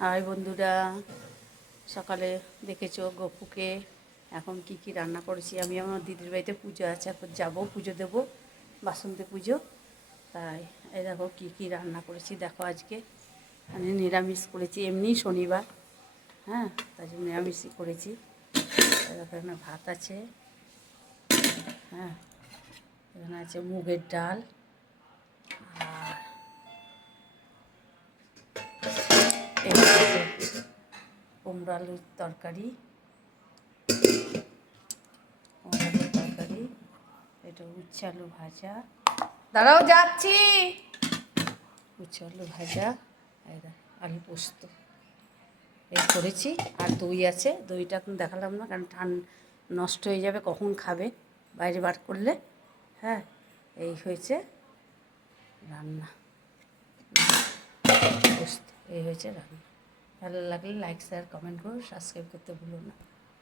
High বন্ধুরা, সকালে দেখেছো গপুকে এখন কি কি রান্না করেছি। আমি আমার দিদির বাড়িতে পুজো আছে, এখন যাবো পুজো দেবো, বাসন্তী পুজো। তাই এই দেখো কি কি রান্না করেছি দেখো। আজকে আমি নিরামিষ করেছি, এমনি শনিবার, হ্যাঁ, তাই জন্য নিরামিষই করেছি। দেখো এখানে ভাত আছে, হ্যাঁ, এখানে আছে মুগের ডাল, আর কুমড়ো আলুর তরকারি, এটা উচ্ছে আলু ভাজা, দাঁড়াও যাচ্ছি, উচ্ছে আলু ভাজা, আলু পোস্ত এই করেছি। আর দই আছে, দইটা এখন দেখালাম না কারণ নষ্ট হয়ে যাবে, কখন খাবে বাইরে বার করলে। হ্যাঁ, এই হয়েছে রান্না, পোস্ত এই হয়েছে রান্না। ভালো লাগলে লাইক শেয়ার কমেন্ট করো, সাবস্ক্রাইব করতে ভুলো না।